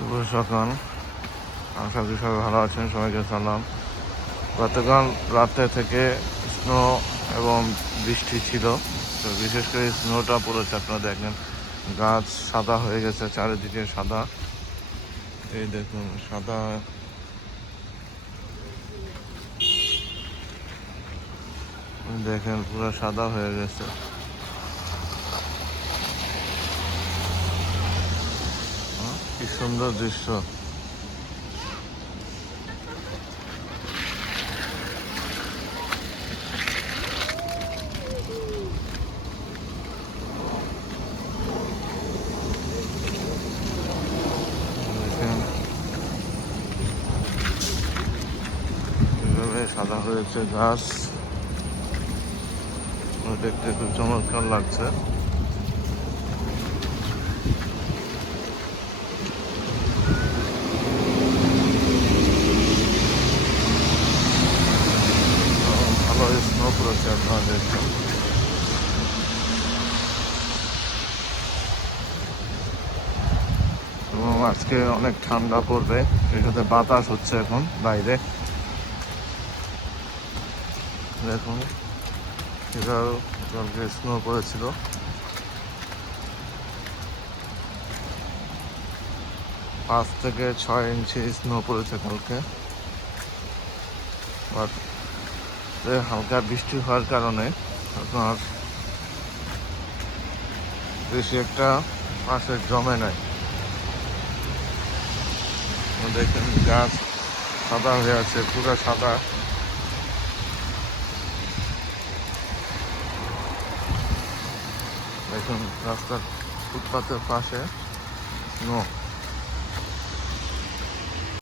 শুভ সকাল, আশা করি সবাই ভালো আছেন। সবাইকে সালাম। গতকাল রাতে থেকে স্নো এবং বৃষ্টি ছিল, তো বিশেষ করে স্নোটা পড়েছে। আপনারা দেখেন গাছ সাদা হয়ে গেছে, চারিদিকে সাদা। এই দেখুন সাদা, দেখেন পুরো সাদা হয়ে গেছে। কি সুন্দর দৃশ্য। দেখেন কিভাবে সাদা হয়েছে গাছ, দেখতে খুব চমৎকার লাগছে। ভালো স্নো পড়েছে, আপনারা দেখছেন। এবং আজকে অনেক ঠান্ডা পড়বে, এর সাথে বাতাস হচ্ছে এখন বাইরে। দেখুন এটাও কালকে স্নো পড়েছিল। 5 থেকে 6 ইঞ্চি স্নো পড়েছে কালকে। বাট হালকা বৃষ্টি হওয়ার কারণে আপনার বেশি একটা পাশে জমে নাই। দেখেন গাছ সাদা হয়ে আছে, পুরো সাদা। দেখুন রাস্তার ফুটপাতের পাশে স্নো।